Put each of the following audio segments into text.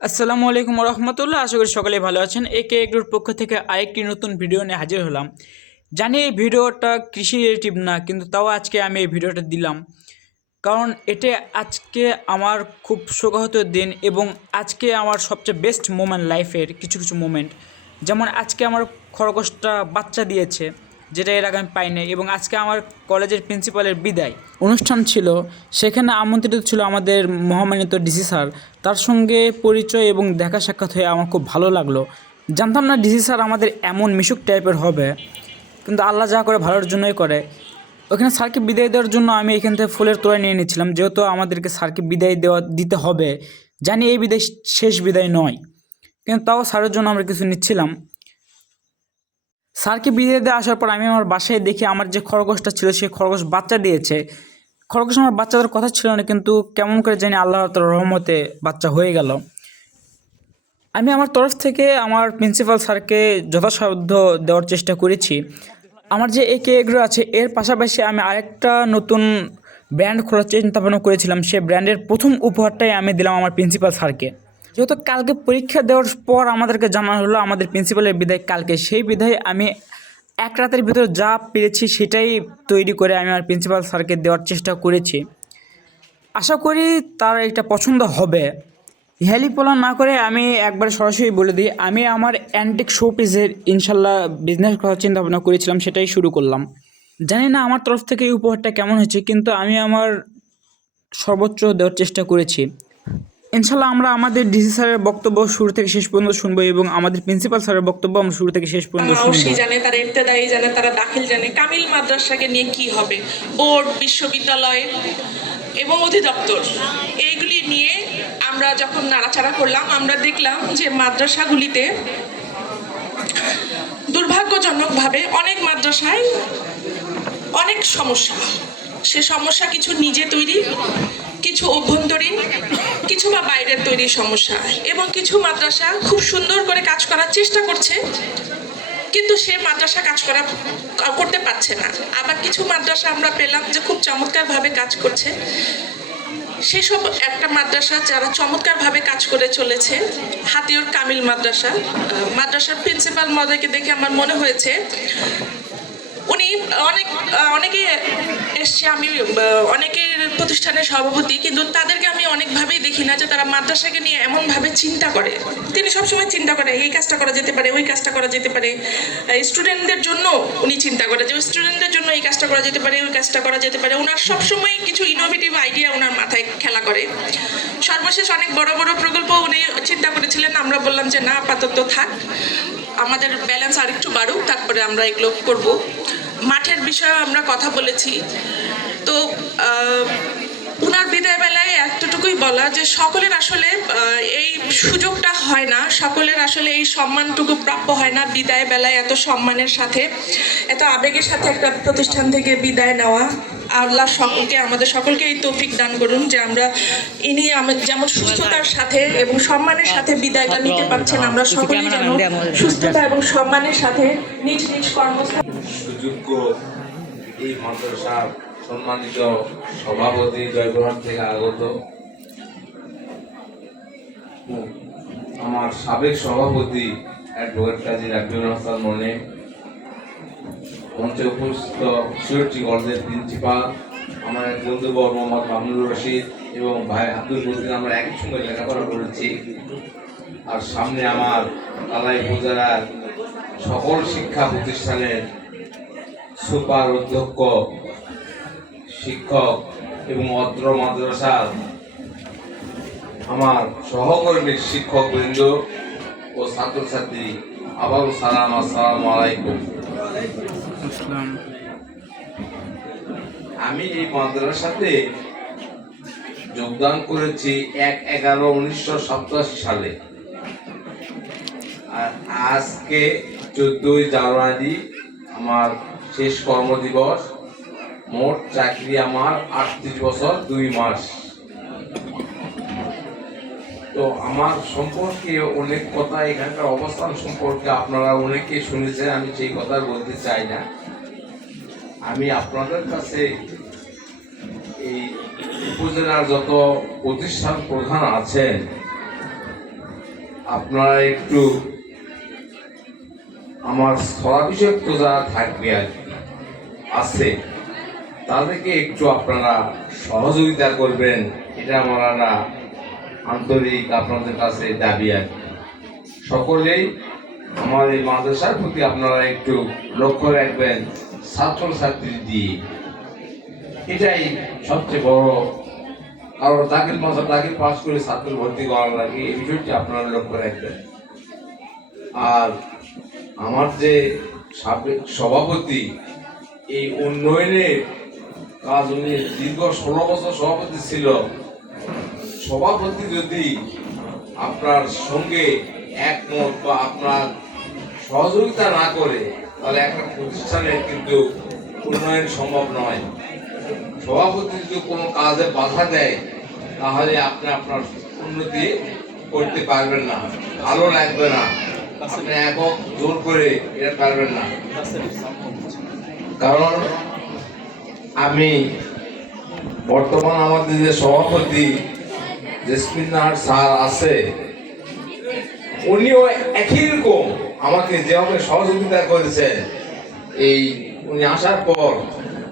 আসসালামু আলাইকুম রহমতুল্লাহ। আশা করি সকলে ভালো আছেন। একে এগ্রোর পক্ষ থেকে আরেকটি নতুন ভিডিও নিয়ে হাজির হলাম। জানি এই ভিডিওটা কৃষি রিলেটিভ না, কিন্তু তাও আজকে আমি এই ভিডিওটা দিলাম, কারণ এটা আজকে আমার খুব শোকাহত দিন এবং আজকে আমার সবচেয়ে বেস্ট মোমেন্ট লাইফের কিছু কিছু মোমেন্ট। যেমন আজকে আমার খরগোশটা বাচ্চা দিয়েছে, যেটা এর আগে আমি পাইনি, এবং আজকে আমার কলেজের প্রিন্সিপালের বিদায় অনুষ্ঠান ছিল। সেখানে আমন্ত্রিত ছিল আমাদের মহামান্বিত ডিসি স্যার। তার সঙ্গে পরিচয় এবং দেখা সাক্ষাৎ হয়ে আমার খুব ভালো লাগলো। জানতাম না ডিসি স্যার আমাদের এমন মিশুক টাইপের হবে, কিন্তু আল্লাহ যা করে ভালোর জন্যই করে। ওখানে স্যারকে বিদায় দেওয়ার জন্য আমি এখান থেকে ফুলের তোড়া নিয়ে নিচ্ছিলাম, যেহেতু আমাদেরকে স্যারকে বিদায় দিতে হবে। জানি এই বিদায় শেষ বিদায় নয়, কিন্তু তাও স্যারের জন্য আমরা কিছু নিচ্ছিলাম। স্যারকে বিদায় দিয়ে আসার পর আমি আমার বাসায় দেখি আমার যে খরগোশটা ছিল সেই খরগোশ বাচ্চা দিয়েছে। খরগোশ আমার বাচ্চা দেওয়ার কথা ছিল না, কিন্তু কেমন করে জানি আল্লাহর রহমতে বাচ্চা হয়ে গেল। আমি আমার তরফ থেকে আমার প্রিন্সিপাল স্যারকে যথাসাধ্য দেওয়ার চেষ্টা করেছি। আমার যে একে এগ্রো আছে, এর পাশাপাশি আমি আরেকটা নতুন ব্র্যান্ড খোলার চিন্তা ভাবনা করেছিলাম। সেই ব্র্যান্ডের প্রথম উপহারটাই আমি দিলাম আমার প্রিন্সিপাল স্যারকে। যেহেতু কালকে পরীক্ষা দেওয়ার পর আমাদেরকে জানানো হলো আমাদের প্রিন্সিপালের বিদায় কালকে, সেই বিদায় আমি এক রাতের ভিতর যা পেরেছি সেটাই তৈরি করে আমি আমার প্রিন্সিপাল স্যারকে দেওয়ার চেষ্টা করেছি। আশা করি তার এটা পছন্দ হবে। হেলিপোলা না করে আমি একবারে সরাসরি বলে দিই, আমি আমার অ্যান্টিক শো পিসের ইনশাল্লাহ বিজনেস করার চিন্তা ভাবনা করেছিলাম, সেটাই শুরু করলাম। জানি না আমার তরফ থেকে এই উপহারটা কেমন হয়েছে, কিন্তু আমি আমার সর্বোচ্চ দেওয়ার চেষ্টা করেছি। ইনশাল্লাহ আমরা আমাদের ডিসি স্যারের বক্তব্য শুরু থেকে শেষ পর্যন্ত শুনবো, এবং আমাদের প্রিন্সিপাল স্যারের বক্তব্য আমরা শুরু থেকে শেষ পর্যন্ত শুনবো। জানে, তারা ইবতেদায়ী জানে, তারা দাখিল জানে, কামিল মাদ্রাসাকে নিয়ে কি হবে, বোর্ড, বিশ্ববিদ্যালয় এবং অধিদপ্তর, এইগুলি নিয়ে আমরা যখন নাড়াচাড়া করলাম, আমরা দেখলাম যে মাদ্রাসাগুলিতে দুর্ভাগ্যজনকভাবে অনেক মাদ্রাসায় অনেক সমস্যা। সে সমস্যা কিছু নিজে তৈরি, কিছু অভ্যন্তরীণ, কিছু বা বাইরের তৈরি সমস্যা, এবং কিছু মাদ্রাসা খুব সুন্দর করে কাজ করার চেষ্টা করছে, কিন্তু সে মাদ্রাসা করতে পারছে না। আবার কিছু মাদ্রাসা আমরা পেলাম যে খুব চমৎকারভাবে কাজ করছে। সেসব একটা মাদ্রাসা যারা চমৎকারভাবে কাজ করে চলেছে, হাতিয়র কামিল মাদ্রাসা। মাদ্রাসার প্রিন্সিপাল মহোদয়কে দেখে আমার মনে হয়েছে উনি অনেকে এসছে, আমি অনেকের প্রতিষ্ঠানের সভাপতি, কিন্তু তাদেরকে আমি অনেকভাবেই দেখি না যে তারা মাদ্রাসাকে নিয়ে এমনভাবে চিন্তা করে। তিনি সবসময় চিন্তা করে এই কাজটা করা যেতে পারে, ওই কাজটা করা যেতে পারে। স্টুডেন্টদের জন্য উনি চিন্তা করে যে স্টুডেন্টদের জন্য এই কাজটা করা যেতে পারে, ওই কাজটা করা যেতে পারে। ওনার সবসময় কিছু ইনোভেটিভ আইডিয়া ওনার মাথায় খেলা করে। সর্বশেষ অনেক বড় বড় প্রকল্প উনি চিন্তা করেছিলেন। আমরা বললাম যে না, আপাতত থাক, আমাদের ব্যালেন্স আরেকটু বাড়ুক, তারপরে আমরা এগুলো করব। মাঠের বিষয়ে আমরা কথা বলেছি। তো উনার বিদায় বেলায় এতটুকুই বলা যে সকলের আসলে এই সুযোগটা হয় না, সকলের আসলে এই সম্মানটুকু প্রাপ্য হয় না। বিদায় বেলায় এত সম্মানের সাথে, এত আবেগের সাথে একটা প্রতিষ্ঠান থেকে বিদায় নেওয়া। আল্লাহ সকলকে, আমাদের সকলকে এই তৌফিক দান করুন যে আমরা ইনি যেমন সুস্থতার সাথে এবং সম্মানের সাথে বিদায়টা নিতে পারছেন, আমরা সকলেই যেন সুস্থতা এবং সম্মানের সাথে নিজ নিজ কর্মস্থল। সুযোগ্য এই মাদ্রাসার সম্মানিত সভাপতি জয়পুরহাট থেকে আগত, আমার সাবেক সভাপতি অ্যাডভোকেট কাজী রাকিবুল হাসান মনে, মঞ্চে উপস্থিত সিওরটি কলেজের প্রিন্সিপাল, আমার এক বন্ধুবর মোহাম্মদ মামুনুর রশিদ এবং ভাই আব্দুল মজিদ, আমরা একই সঙ্গে লেখাপড়া করেছি। আর সামনে আমার কালাই উপজেলার সকল শিক্ষা প্রতিষ্ঠানের সুপার অধ্যক্ষ, শিক্ষক এবং অত্র মাদ্রাসার আমার সহকর্মী শিক্ষকবৃন্দ ও ছাত্রছাত্রী, আবার সালাম, আসসালামু আলাইকুম। আমি এই মাদ্রাসাতে যোগদান করেছি 1/11/1987 সালে। আর আজকে 14ই জানুয়ারি আমার শেষ কর্মদিবস। মোট চাকরি আমার 38 বছর 2 মাস। তো আমার সম্পর্কে অনেক কথা, এখানকার অবস্থান সম্পর্কে আপনারা অনেকে শুনেছেন, আমি সেই কথা বলতে চাই না। আমি আপনাদের কাছে এই উপজেলার যত প্রতিষ্ঠান প্রধান আছেন আপনারা একটু আমার স্থলা বিষয়ক তো যারা থাকবে আর কি আছে তাদেরকে একটু আপনারা সহযোগিতা করবেন, এটা আমার আন্তরিক আপনাদের কাছে দাবি আর কি। সকলেই আমার এই মাদ্রাসার প্রতি আপনারা একটু লক্ষ্য রাখবেন ছাত্রছাত্রী দিয়ে, এটাই সবচেয়ে বড়। কারণ দাখিল পাস করে ছাত্র ভর্তি করার লাগে এই বিষয়টি আপনারা লক্ষ্য রাখবেন। আর আমার যে সাবেক সভাপতি এই উন্নয়নের কাজ উনি দীর্ঘ 16 বছর সভাপতি ছিল। সভাপতি যদি আপনার সঙ্গে একমত বা আপনার সহযোগিতা না করে তাহলে একটা প্রতিষ্ঠানের কিন্তু উন্নয়ন সম্ভব নয়। সভাপতি যদি কোনো কাজে বাধা দেয় তাহলে আপনি আপনার উন্নতি করতে পারবেন না, ভালো লাগবে না, আপনি একক জোর করে এটা পারবেন না। কারণ আমি বর্তমান আমাদের যে সভাপতি জেসমিন নাহার স্যার আছে, উনিও একই রকম আমাকে যেভাবে সহযোগিতা করেছেন। এই উনি আসার পর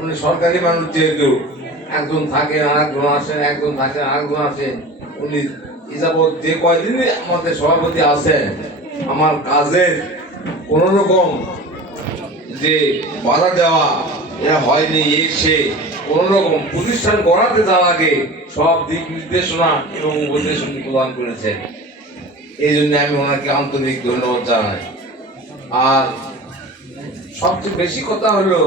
উনি সরকারি মানুষ, যেহেতু একজন থাকেন আরেকজন আসেন, একজন থাকেন আরেকজন আসেন, উনি যাবৎ যে কয়দিনই আমাদের সভাপতি আছেন আমার কাজের কোন রকম যে বাধা দেওয়া এটা হয়নি। এসে কোন রকম প্রতিষ্ঠান গড়াতে যা লাগে সব দিক নির্দেশনা এবং উপদেশ প্রদান করেছেন। এই জন্য আমি ওনাকে আন্তরিক ধন্যবাদ জানাই। আর সবচেয়ে বেশি কথা হলো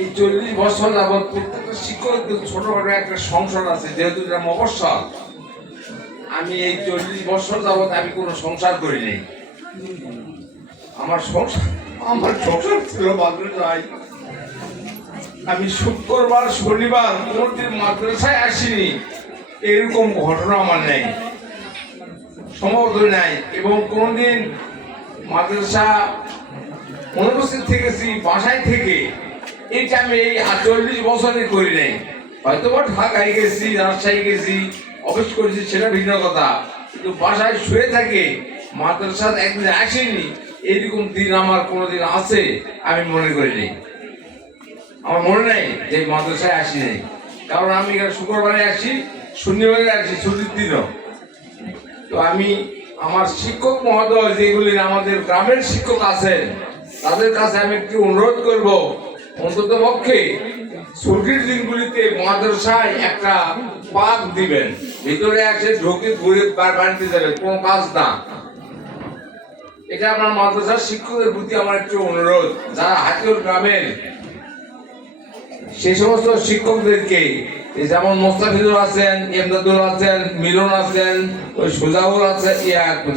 এই 40 বছর যাবৎ প্রত্যেকটা শিক্ষকদের ছোটখাটো একটা সংসার আছে, যেহেতু এটা মফস্বল। আমি এই 40 বছর যাবৎ আমি কোনো সংসার করিনি। আমার সংসার ছিল মাদ্রাসায়। আমি শুক্রবার শনিবার কোনদিন মাদ্রাসায় আসিনি, এরকম ঘটনা আমার নেই, সম্ভবত নাই। এবং কোনদিন মাদ্রাসা অনুপস্থিত থেকেছি বাসায় থেকে, এটা আমি এই 40 বছরে করি নাই। হয়তো বা ঢাকায় গেছি, রাজশাহী গেছি, অফিস করেছি, সেটা ভিন্ন কথা, কিন্তু বাসায় শুয়ে থাকে মাদ্রাসার একদিন আসেনি এরকম দিন আমার কোনোদিন আছে আমি মনে করিনি। আমার মনে নেই যে মাদ্রাসায় আসি নাই। কারণ আমি এখানে শুক্রবারে আসি, শনিবারে আসি, ছুটির দিনও। তো আমি আমার শিক্ষক মহোদয় যেগুলি আমাদের গ্রামের শিক্ষক আছেন তাদের কাছে আমি একটু অনুরোধ করব, অন্তত পক্ষে ছুটির দিনগুলিতে মাদ্রাসায় একটা পাক দিবেন, ভিতরে এসে ঢুকে ঘুরে বাড়িতে যাবে, কোনো কাজ না। এটা আমার মাদ্রাসার শিক্ষকদের প্রতি আমার একটু অনুরোধ, যারা হাতির গ্রামের সেই সমস্ত শিক্ষকদেরকে, যেমন মোস্তাফিজুর আছেন, এমদাদুল আছেন, মিলন আছেন, ওই সুজাউল আছেন,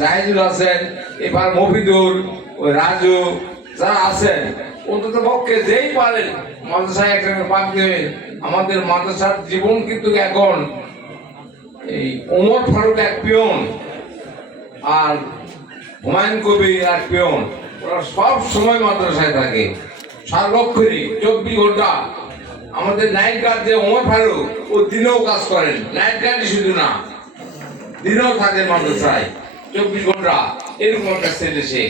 জাহিদুল আছেন, এবার মফিদুল, ওই রাজু, যারা আছেন অন্তত পক্ষে যেই পারেন মাদ্রাসায় একটা পাক দেবেন। আমাদের মাদ্রাসার জীবন কিন্তু এখন এই ওমর ফারুক এক পিয়ন আর হুমায়ুন কবির এক পিয়ন, ওরা সব সময় মাদ্রাসায় থাকে সার্বক্ষণিক 24 ঘন্টা। আমাদের নাইট গার্ড যে ওমর ফারুক, ও দিনেও কাজ করেন, নাইট গার্ডই শুধু না, দিনেও থাকে মাদ্রাসায় 24 ঘন্টা, এরকম একটা ছেলে সে।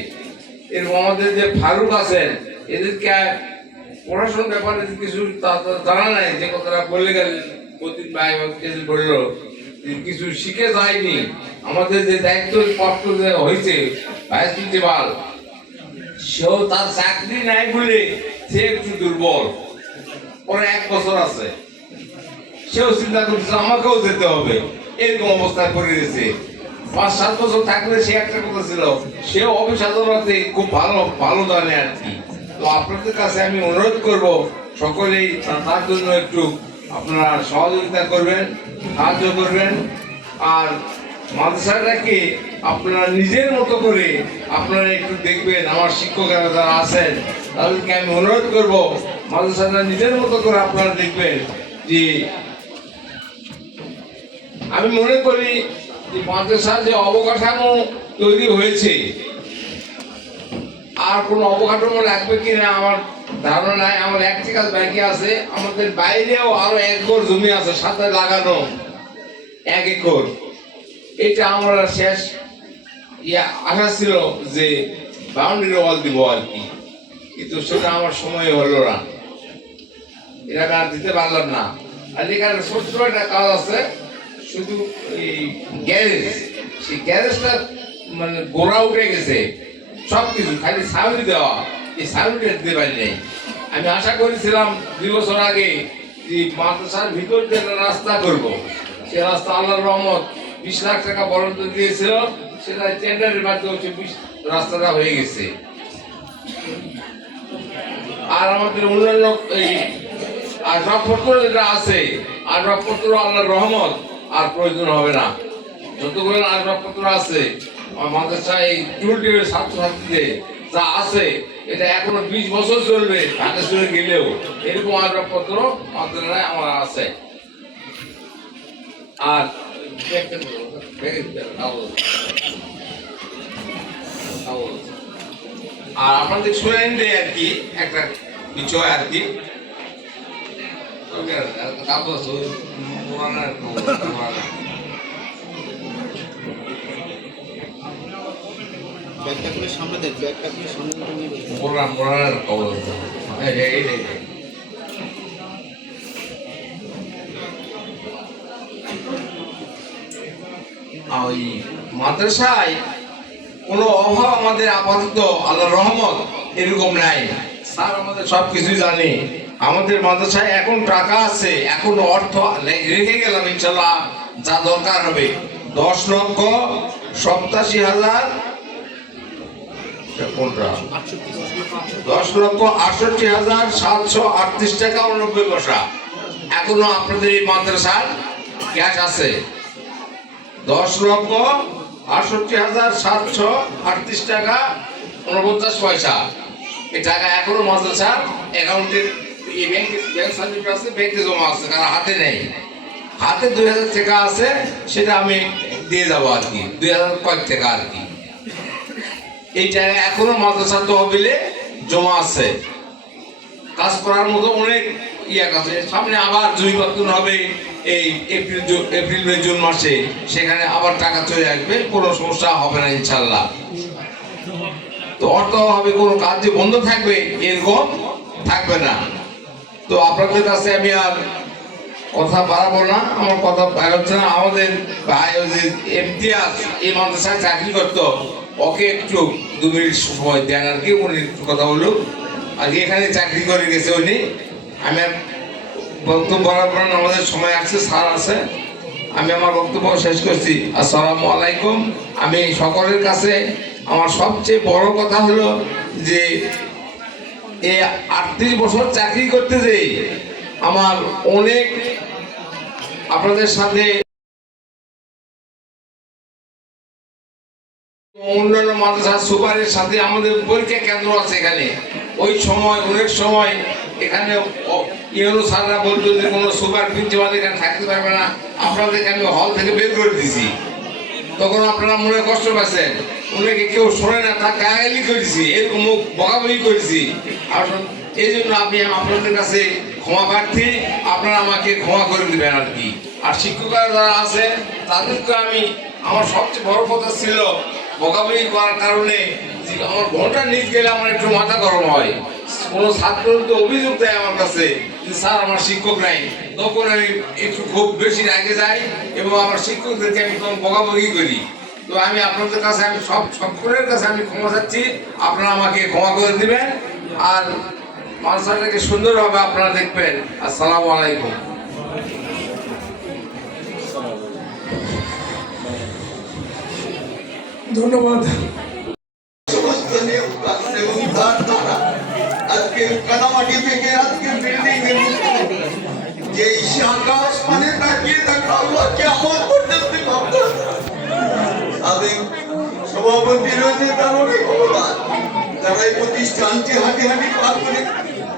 এরকম আমাদের যে ফারুক আছেন, এদেরকে পড়াশোনার ব্যাপারে কিছু জানা নাই, যে কথাটা বলে গেলেন প্রতিদিন ভাই বললো কিছু শিখে যায়নি। আমাদের যে দায়িত্ব প্রাপ্ত হয়েছে ভাইস প্রিন্সিপাল, সেও তার চাকরি নাই বলে সে একটু দুর্বল, পরে 1 বছর আছে, সেও চিন্তা করছে আমাকেও যেতে হবে, এরকম অবস্থা করে দিয়েছে। 5-7 বছর থাকলে সে একটা কথা ছিল, সেও অফিস আদালতে খুব ভালো জানে আর কি। তো আপনাদের কাছে আমি অনুরোধ করব, সকলেই তার জন্য একটু আপনারা সহযোগিতা করবেন, সাহায্য করবেন। আর মাদ্রাসাটাকে আপনারা নিজের মতো করে আপনারা একটু দেখবেন। আমার শিক্ষকেরা যারা আছেন তাদেরকে আমি অনুরোধ করব, মাদ্রাসাটা নিজের মতো করে আপনারা দেখবেন। যে আমি মনে করি যে মাদ্রাসার যে অবকাঠামো তৈরি হয়েছে, আর কোন অবকাঠামো লাগবে কিনা আমার ধারণা নাই। আমার একটি কাজ বাকি আছে, আমাদের বাইরেও আরো 1 একর জমি আছে সাথে লাগানো, 1 একর। এটা আমরা শেষ আশা ছিল যে বাউন্ডারি ওয়াল দিব আর কি, কিন্তু সেটা আমার সময় হলো না, এটা আর দিতে পারলাম না। আর এখানে ছোট্ট একটা কাজ আছে, শুধু এই গ্যারেজ, সেই গ্যারেজটা মানে গোড়া উঠে গেছে, সবকিছু খালি সাউন্ড দেওয়া, এই সাউন্ডটা দিতে পারি নাই। আমি আশা করেছিলাম 2 বছর আগে যে মাদ্রাসার ভিতর দিয়ে একটা রাস্তা করবো, সে রাস্তা আল্লাহর রহমত 20 লাখ টাকা বরাদ্দ দিয়েছিল, সেটা টেন্ডারের মাধ্যমে রাস্তাটা হয়ে গেছে। আর আমাদের অন্যান্য এই আসবাবপত্র যেটা আছে, আসবাবপত্র আল্লাহর রহমত আর প্রয়োজন হবে না। যতগুলো আসবাবপত্র আছে আমার মাদ্রাসায় এই টিউটোরিয়াল ছাত্রছাত্রীদের যা আছে, এটা এখনো 20 বছর চলবে ঢাকা শহরে গেলেও, এরকম আসবাবপত্র মাদ্রাসায় আমার আছে। আর আপনাদের শুনে নিলে আর কি একটা বিষয় আর কি, সামনে দেখ, ব্যাগটা খুলে সামনে ওই মাদ্রাসায় কোনো অভাব আমাদের আপাতত আল্লাহর রহমত এরকম নাই। স্যার আমাদের সবকিছুই জানে। আমাদের মাদ্রাসায় এখন টাকা আছে, এখন অর্থ রেখে গেলাম ইনশাল্লাহ, যা দরকার হবে 10,87,000 কোনটা 10,68,738 টাকা 89 পয়সা এখনো আপনাদের এই মাদ্রাসার ক্যাশ আছে। 10,68,738 টাকা 49 পয়সা, এই টাকা এখনো মাদ্রাসার অ্যাকাউন্টের ব্যাংক সার্টিফিকেট আছে, ব্যাংকে জমা আছে, কারণ হাতে নেই। হাতে 2,000 টাকা আছে, সেটা আমি দিয়ে যাবো আর কি, 2,000 কয়েক টাকা আর কি। এই টাকা এখনো মাদ্রাসার তহবিলে জমা আছে। কাজ করার মতো অনেক আছে। সামনে আবার জমিপত্তন হবে এই এপ্রিল মে জুন মাসে, সেখানে আবার টাকা চলে আসবে, কোনো সমস্যা হবে না ইনশাল্লাহ। তো অর্থ হবে, কোনো কাজ যে বন্ধ থাকবে এরকম থাকবে না। তো আপনাদের কাছে আমি আর কথা বাড়াবো না, আমার কথা হচ্ছে না। আমাদের ভাই ইমতিয়াজ এই মাদ্রাসায় চাকরি করতো, ওকে একটু 2 মিনিট সময় দেন আর কি, উনি কথা বলুক। আজকে এখানে চাকরি করে গেছে উনি। আমি আর বক্তব্য বলার আমাদের সময় আছে, স্যার আছে, আমি আমার বক্তব্য শেষ করছি। আসসালামু আলাইকুম। আমি সকলের কাছে আমার সবচেয়ে বড় কথা হলো যে এই 38 বছর চাকরি করতে যে আমার অনেক আপনাদের সাথে অন্যান্য মাদ্রাসার সুপারের সাথে আমাদের পরীক্ষা কেন্দ্র আছে এখানে। ওই সময় অনেক সময় এখানে ইউনো স্যাররা বলতো যে কোনো সুপার প্রিন্সিপাল এখানে থাকতে পারবে না, আপনাদেরকে আমি হল থেকে বের করে দিয়েছি। তখন আপনারা মনে কষ্ট পাচ্ছেন, ওনাকে কেউ শোনে না, তা গালি করেছি, এরকম বকাবকি করেছি। আর এই জন্য আমি আপনাদের কাছে ক্ষমা প্রার্থী, আপনারা আমাকে ক্ষমা করে দেবেন আর কি। আর শিক্ষকরা যারা আছে তাদেরকে আমি, আমার সবচেয়ে বড় কথা ছিল বকাবকি করার কারণে আমার ঘন্টা নিচ গেলে আমার একটু মাথা গরম হয়। কোনো ছাত্র তো অভিযোগ দেয় আমার কাছে যে স্যার আমার শিক্ষক নাই, তখন আমি একটু খুব বেশি রেগে যাই এবং আমার শিক্ষকদেরকে আমি তখন বকাবকি করি। তো আমি আপনাদের কাছে, আমি সকলের কাছে আমি ক্ষমা চাচ্ছি, আপনারা আমাকে ক্ষমা করে দিবেন। আর মাদ্রাসাটাকে সুন্দরভাবে আপনারা দেখবেন। আসসালামু আলাইকুম। ধন্যবাদ। আজকে কানামাটি থেকে আজকে বিল্ডিং যে আকাশ মানে তাকিয়ে থাকা আল্লাহকে আমার পর্যন্ত ভাবতে সাবেক সভাপতি রয়েছে, তার অনেক অবদান। তারা এই প্রতিষ্ঠানটি হাঁটি হাঁটি পার করে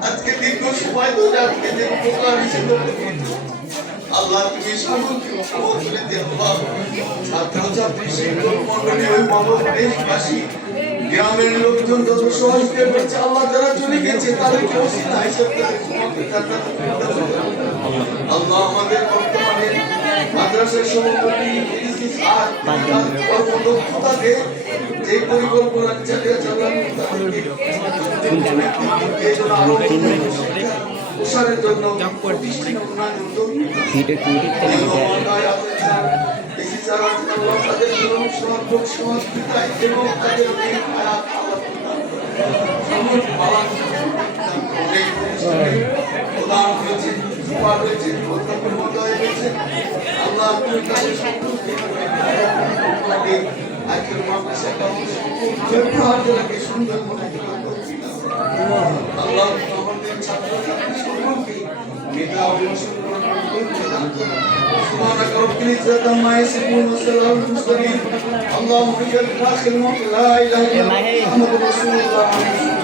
আজকে দীর্ঘ সময় ধরে আজকে যে উপকার হিসেবে আল্লাহ তুমি সকলকে ক্ষমা করে দেও। ছাত্রছাত্রী শিক্ষক মন্ডলী অভিভাবক দেশবাসী গ্রামের লোকজন যত সহজে পেয়েছে, আল্লাহ যারা চলে গেছে তাদেরকে ওসিলা হিসেবে ক্ষমা করে আল্লাহ আমাদের বর্তমানে মাদ্রাসার সভাপতি আর তাদের কর্মদক্ষতা দিয়ে যে পরিকল্পনা চালিয়ে চলার এই জন্য আরো প্রসারের জন্য প্রতিষ্ঠান উন্নয়ন উদ্যোগ তাদের সমাজ সংস্কৃতি এবং তাদের আয়াত প্রদান হয়েছে সুপার হয়েছে অধ্যাপন মহোদয় হয়েছে আল্লাহ আপনার কাছে সন্তুষ্টি আজকের মাদ্রাসাটা জেলাকে সুন্দর মনে আল্লাহ আমাদের ছাত্রছাত্রী সকলকে মেধা অবশ্যই سبحانك رب العزة عما يصفون وسلام على المرسلين اللهم اجعل اخر الموت لا اله الا انت محمد رسول الله